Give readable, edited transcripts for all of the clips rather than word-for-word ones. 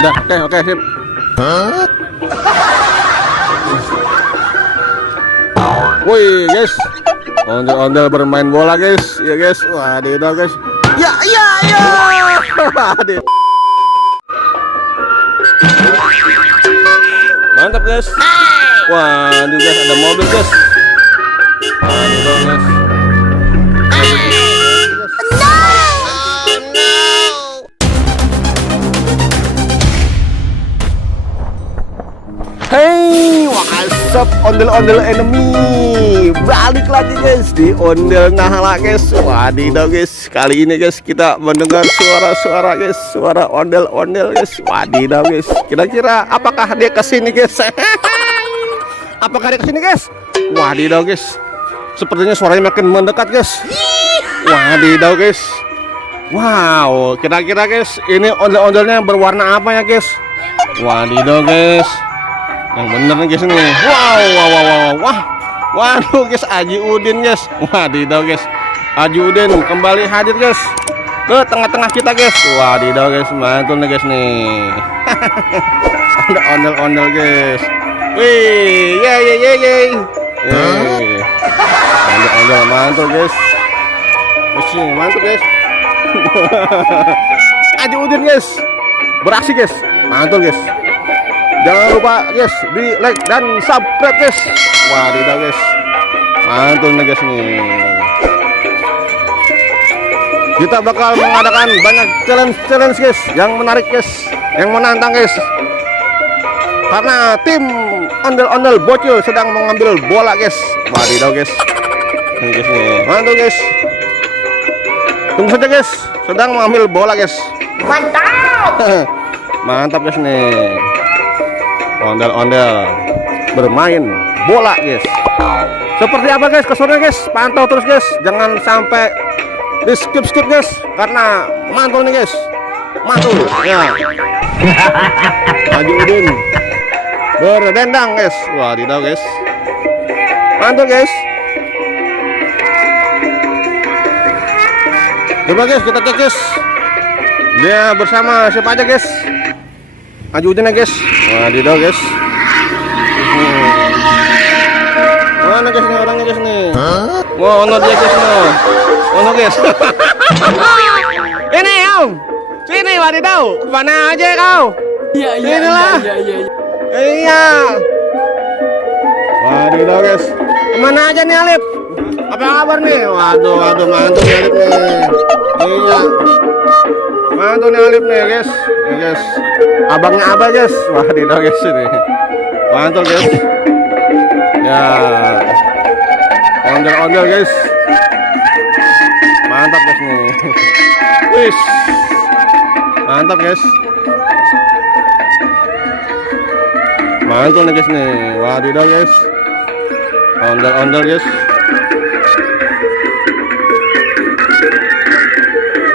Udah, oke, sip. Wih, guys. Ondel-ondel bermain bola, guys. Ya, guys. Wadidaw, guys. Ya. Waduh. Mantap, guys. Waduh, guys, ada mobil, guys. Waduh, guys. Hey, what's up ondel-ondel enemy. Balik lagi guys di Ondel Nahala guys. Wadidaw guys, kali ini guys kita mendengar suara-suara guys, suara ondel-ondel guys. Wadidaw guys, kira-kira apakah dia kesini guys? Apakah dia kesini guys? Wadidaw guys, sepertinya suaranya makin mendekat guys. Wadidaw guys. Wow, kira-kira guys ini ondel-ondelnya berwarna apa ya guys? Wadidaw guys, yang bener nih guys nih. Wow. Waduh guys, Haji Udin guys. Wadidaw guys, Haji Udin kembali hadir guys ke tengah-tengah kita guys. Wadidaw guys, mantul nih guys nih. Ada ondel-ondel guys. Wih, ye. Ondel-ondel mantul guys. Masih mantul guys. Haji Udin guys, beraksi guys, mantul guys. Jangan lupa guys di like dan subscribe guys. Wadidaw guys, mantul nih guys nih. Kita bakal mengadakan banyak challenge guys, yang menarik guys, yang menantang guys. Karena tim ondel-ondel bocil sedang mengambil bola guys. Wadidaw guys, ini guys nih, mantul guys. Tunggu saja guys, sedang mengambil bola guys. Mantap. Mantap guys nih. Ondel-ondel bermain bola guys. Seperti apa guys keseruannya guys? Pantau terus guys, jangan sampai di skip guys, karena mantul nih guys. Mantul ya. Haji Udin berdendang guys. Wadidaw guys, mantul guys. Coba guys kita cek guys, dia bersama siapa aja guys? Haji Udin ya guys. Wadidaw guys. Mana guys nih orangnya guys nih? Wow, ono dia guys nih. Ono guys. Ini om. Sini wadidaw. Kemana aja kau? Iya. Iya. Wadidaw guys. Kemana aja nih Alip? Apa kabar nih? Waduh mantul nih Alip nih. Iya. Mantul nih Alip nih guys. Guys, abangnya Abah guys. Wadidaw guys ini. Mantul guys. Ya. Ondel-ondel guys. Mantap guys nih. Wis. Mantap guys. Mantul nih guys nih. Wadidaw guys. Ondel-ondel guys.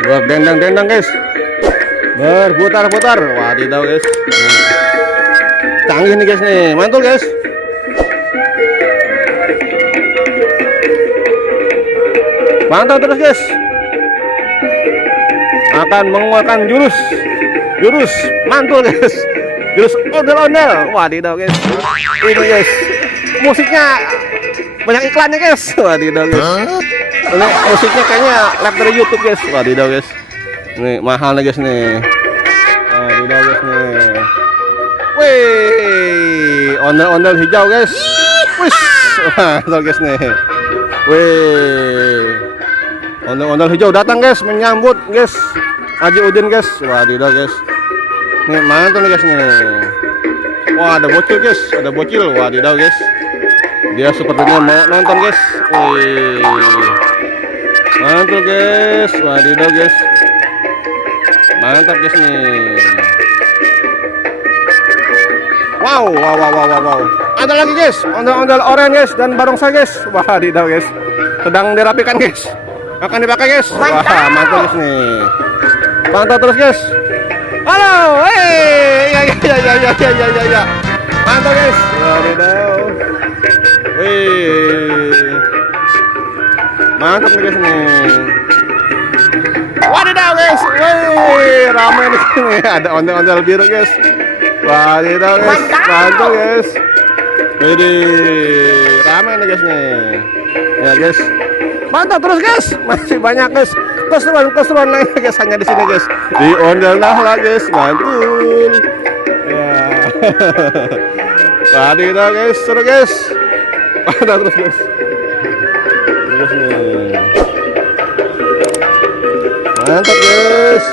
Berdendang-dendang guys, berputar-putar. Wadidaw guys, canggih nih guys nih, mantul guys. Mantap terus guys, akan mengeluarkan jurus mantul guys, jurus ondel-ondel. Wadidaw guys, ini guys musiknya banyak iklannya guys. Wadidaw guys, ini musiknya kayaknya live dari YouTube guys. Wadidaw guys, ini mahal nih guys nih. Wadidaw guys nih. Wih, ondel-ondel hijau guys. Wih, mantap guys nih. Wih, ondel-ondel hijau datang guys, menyambut guys Haji Udin guys. Wadidaw guys, nih mantap nih guys nih. Wah, ada bocil guys, ada bocil. Wadidaw guys, dia sepertinya mau nonton guys. Wih, mantul guys. Wadidaw guys, mantap guys nih. Wow. Ada lagi guys, ondel-ondel oranye guys dan barongsai guys. Wadidaw guys, sedang dirapikan guys, akan dipakai guys. Wah, mantul guys nih. Pantau terus guys. Halo, ya. Mantap guys. Wadidaw. Wih, mantap nih guys nih. Wadidaw guys, wih, ramai di sini. Ada ondel-ondel biru guys. Wadidaw guys, mantap guys. Widih, ramai nih guys nih. Ya guys, mantap terus guys. Masih banyak guys. Keseruan lain guys hanya di sini guys. Di Ondel Nahla guys, mantul. Ya. Wadidaw guys, seru guys. Mantap terus guys. Terus nih. Mantap guys.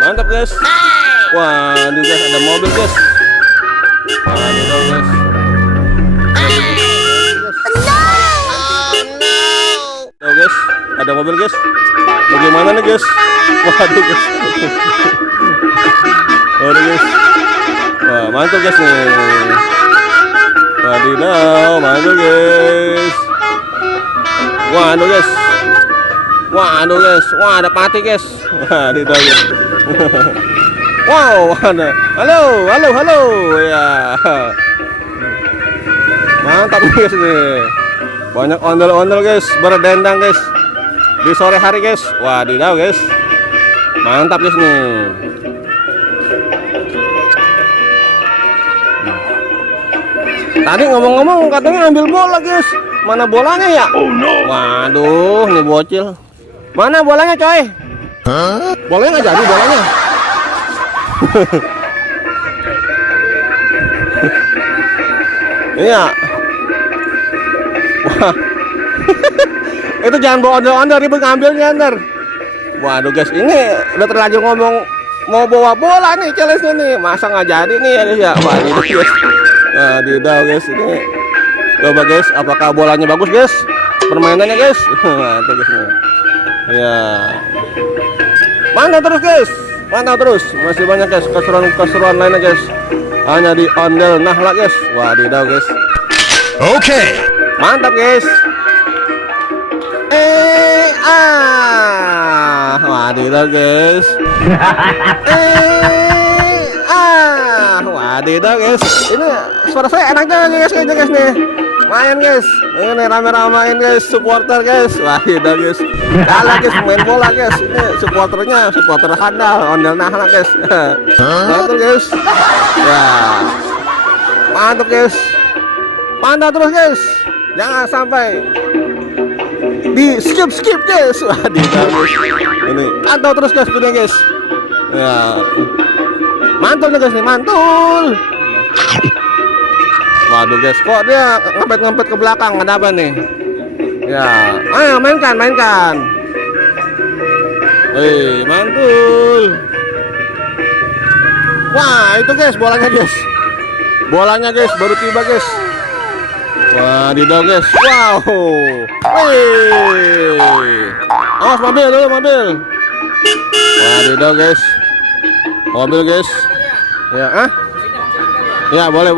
Mantap guys. Waduh guys, ada mobil guys. Waduh guys. Tuh guys, ada mobil guys. Bagaimana nih guys? Waduh guys. Waduh guys. Wah, mantap guys nih. Wadidaw, mantap guys. Waduh guys. Waduh guys. Wah, ada pati guys. Wadidaw guys. Wow, ada. Halo. Ya. Mantap guys nih. Banyak ondel-ondel guys, berdendang guys. Di sore hari guys. Wadidaw guys. Mantap guys nih. Tadi ngomong-ngomong katanya ambil bola guys. Mana bolanya ya? Oh no. Waduh, nih bocil. Mana bolanya coy? Hah? Bolanya nggak jadi bolanya. Iya. Wah. Itu jangan bawa ondel-ondel, ribet ngambilnya ntar. Waduh guys, ini udah terlanjur ngomong mau bawa bola nih challenge nih. Masa nggak jadi nih ya guys ya. Waduh guys. Wadidaw guys, ini coba guys, apakah bolanya bagus guys? Permainannya guys. Mantap guys nih. Ya. Mantap terus guys. Mantap terus. Masih banyak guys keseruan lainnya guys. Hanya di Ondel Nahla guys. Wadidaw guys. Oke. Mantap guys. Wadidaw guys. Wadidaw guys. Ini suara saya enaknya guys nih. Main guys. Ini rame-ramein guys, supporter guys. Wadidaw guys. Kalah guys main bola guys. Ini supporter handal Ondel Nahla guys. Mantap guys. Ya. Mantap guys. Mantap terus guys. Jangan sampai di skip guys. Wadidaw guys. Ini pantau terus guys video guys. Ya. Mantul nih guys nih, mantul. Waduh guys, kok dia ngempet ke belakang, ada apa nih? Ya, ayo mainkan. Wih, mantul. Wah, itu guys bolanya guys, baru tiba guys. Wadidaw guys, wow. Wih, awas mobil dulu mobil. Wadidaw guys, mobil guys. Ya, ya boleh.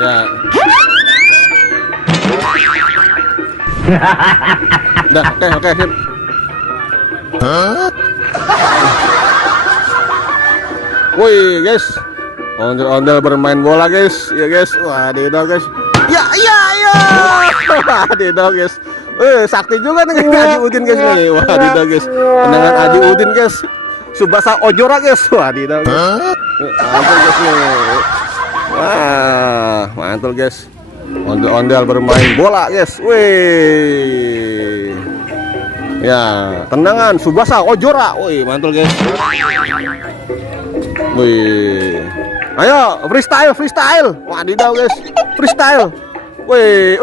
Ya. Dah, oke, sip. Wih, guys. Ondel-ondel bermain bola, guys. Ya, guys. Wadidaw, guys. Ya. Wadidaw, guys. Sakti juga nih Haji Udin, guys. Wadidaw, guys. Tendangan Haji Udin, guys. Subasa Ojora, guys. Wadidaw, guys. Mantul, guys nih. Wah, mantul guys. Ondel-ondel bermain bola guys. Wih. Ya, tendangan Subasa Ojora. Wih, mantul guys. Wih. Ayo, freestyle. Wadidaw guys. Freestyle. Wih.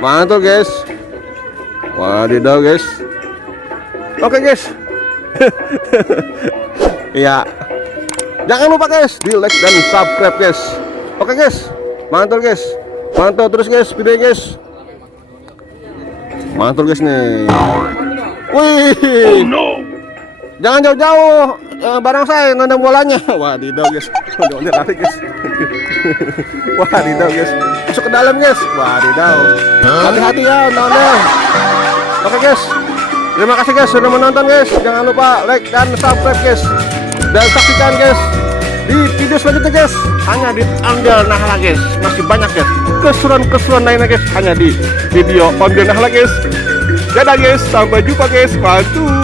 Mantul guys. Wadidaw guys. Oke guys. Iya. Jangan lupa guys, di like dan subscribe guys. Oke guys, mantul guys. Mantul terus guys video guys. Mantul guys nih. Wih. Oh no. Jangan jauh-jauh, barang saya nendang bolanya. Wadidaw guys. Udah lari guys. Wadidaw guys. Masuk ke dalam guys. Wadidaw. Hati-hati ya nonton. Oke guys. Terima kasih guys sudah menonton guys. Jangan lupa like dan subscribe guys. Dan saksikan guys di video selanjutnya guys, hanya di Ondel Nahala guys. Masih banyak guys keseruan-keseruan lainnya guys, hanya di video Ondel Nahala guys. Dadah guys, sampai jumpa guys, bantu.